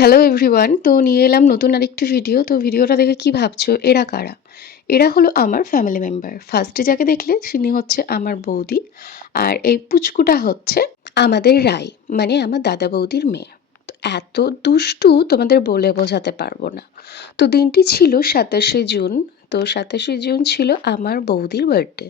Hello everyone. তো নিয়ে এলাম নতুন আরেকটি ভিডিও। তো ভিডিওটা দেখে কি ভাবছো এরা কারা? এরা হলো আমার ফ্যামিলি মেম্বার। ফার্স্টে যাকে দেখলে তিনি হচ্ছে আমার বৌদি। আর এই পুচকুটা হচ্ছে আমাদের রাই, মানে আমার দাদা বৌদির মেয়ে। তো এত দুষ্টু তোমাদের বলে বোঝাতে পারবো না। তো দিনটি ছিল ২৭শে জুন। তো ২৭শে জুন ছিল আমার বৌদির বার্থডে।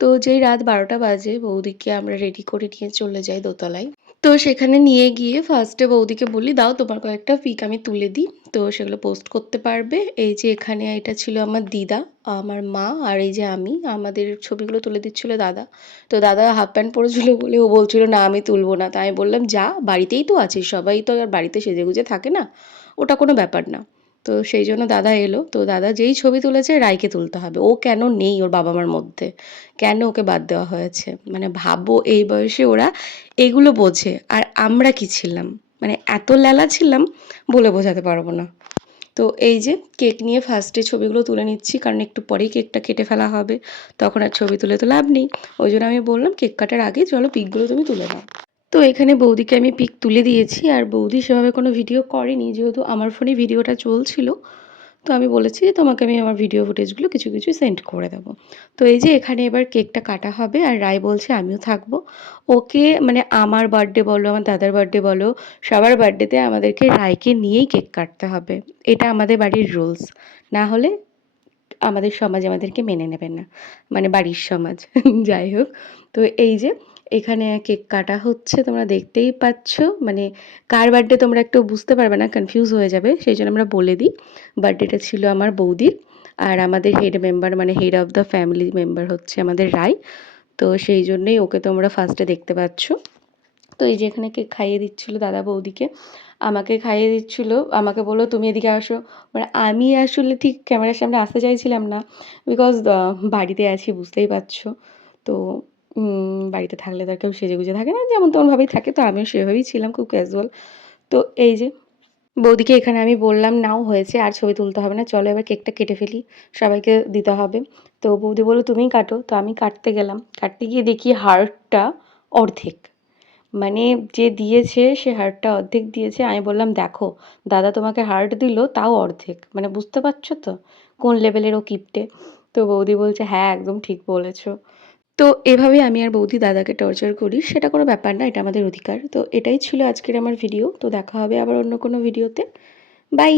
তো যেই রাত ১২টা বাজে বৌদিকে আমরা রেডি করে নিয়ে চলে যাই দোতলায়। তো সেখানে নিয়ে গিয়ে ফার্স্টে বৌদিকে বলি, দাও তোমার কয়েকটা পিক আমি তুলে দিই, তো সেগুলো পোস্ট করতে পারবে। এই যে এখানে এটা ছিল আমার দিদা, আমার মা, আর এই যে আমি, আমাদের ছবিগুলো তুলে দিচ্ছিল দাদা। তো দাদা হাফ প্যান্ট পরেছিল বলে ও বলছিল না আমি তুলবো না। তাই আমি বললাম যা, বাড়িতেই তো আছিস, সবাই তো আর বাড়িতে সেজেগুজে থাকে না, ওটা কোনো ব্যাপার না। তো সেই জন্য দাদা এলো। তো দাদা যেই ছবি তুলেছে রাইকে তুলতে হবে, ও কেন নেই ওর বাবা মার মধ্যে, কেন ওকে বাদ দেওয়া হয়েছে, মানে ভাবো এই বয়সে ওরা এগুলো বোঝে আর আমরা কি ছিলাম, মানে এত ল্যালা ছিলাম বলে বোঝাতে পারবো না। তো এই যে কেক নিয়ে ফার্স্টে ছবিগুলো তুলে নিচ্ছি, কারণ একটু পরেই কেকটা কেটে ফেলা হবে, তখন আর ছবি তুলে তো লাভ নেই। ওই জন্য আমি বললাম কেক কাটার আগে চলো পিকগুলো তুমি তুলে নাও। তো এখানে বৌদিকে আমি পিক তুলে দিয়েছি, আর বৌদি সেভাবে কোনো ভিডিও করেনি, যেহেতু আমার ফোনে ভিডিওটা চলছিল। তো আমি বলেছি যে তোমাকে আমি আমার ভিডিও ফুটেজগুলো কিছু কিছু সেন্ড করে দেবো। তো এই যে এখানে এবার কেকটা কাটা হবে, আর রায় বলছে আমিও থাকবো। ওকে মানে আমার বার্থডে বলো, আমার দাদার বার্থডে বলো, সবার বার্থডেতে আমাদেরকে রায়কে নিয়েই কেক কাটতে হবে। এটা আমাদের বাড়ির রুলস। না হলে আমাদের সমাজ আমাদেরকে মেনে নেবে না, মানে বাড়ির সমাজ। যাই হোক, তো এই যে এখানে কেক কাটা হচ্ছে, তোমরা দেখতেই পাচ্ছ। মানে কার বার্থডে তোমরা একটু বুঝতে পারবে না, কনফিউজ হয়ে যাবে, সেই জন্য আমরা বলে দিই। বার্থডেটা ছিল আমার বৌদির, আর আমাদের হেড মেম্বার মানে head of the family member হচ্ছে আমাদের রাই। তো সেই জন্যই ওকে তোমরা ফার্স্টে দেখতে পাচ্ছ। তো এই যে এখানে কেক খাইয়ে দিচ্ছিল দাদা বৌদিকে, আমাকে খাইয়ে দিচ্ছিল, আমাকে বললো তুমি এদিকে আসো। মানে আমি আসলে ঠিক ক্যামেরার সামনে আসতে চাইছিলাম না, বিকজ বাড়িতে আছি বুঝতেই পারছো। তো বাড়িতে থাকলে তো আর কেউ সেজেগুজে থাকে না, যেমন তেমনভাবেই থাকে, তো আমিও সেভাবেই ছিলাম, খুব ক্যাজুয়াল। তো এই যে বৌদিকে এখানে আমি বললাম নাও হয়েছে, আর ছবি তুলতে হবে না, চলো এবার কেকটা কেটে ফেলি, সবাইকে দিতে হবে। তো বৌদি বললো তুমিই কাটো। তো আমি কাটতে গেলাম, কাটতে গিয়ে দেখি হার্টটা অর্ধেক, মানে যে দিয়েছে সে হার্টটা অর্ধেক দিয়েছে। আমি বললাম দেখো দাদা তোমাকে হার্ট দিল তাও অর্ধেক, মানে বুঝতে পারছো তো কোন লেভেলের ও কিপ্টে। তো বৌদি বলছে হ্যাঁ একদম ঠিক বলেছো। তো এভাবে আমি আর বৌদি দাদাকে টর্চার করি, সেটা কোনো ব্যাপার না, এটা আমাদের অধিকার। তো এটাই ছিল আজকের আমার ভিডিও। তো দেখা হবে আবার অন্য কোনো ভিডিওতে। বাই।